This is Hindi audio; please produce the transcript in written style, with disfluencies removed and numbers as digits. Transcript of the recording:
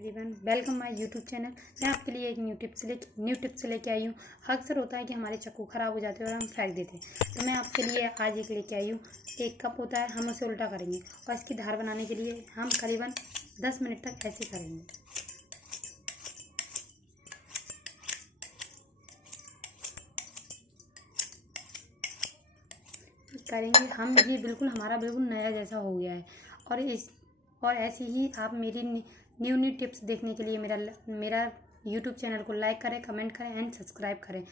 Everyone, welcome my YouTube channel. मैं आपके लिए एक न्यू टिप्स लेके आई हूँ। अक्सर होता है कि हमारे चाकू ख़राब हो जाते हैं और हम फेंक देते हैं, तो मैं आपके लिए आज एक लेके आई हूँ। एक कप होता है, हम उसे उल्टा करेंगे और इसकी धार बनाने के लिए हम करीबन 10 मिनट तक ऐसे करेंगे। हम ये बिल्कुल हमारा बिल्कुल नया जैसा हो गया है। और ऐसे ही आप मेरी न्यू टिप्स देखने के लिए मेरा यूट्यूब चैनल को लाइक करें, कमेंट करें एंड सब्सक्राइब करें।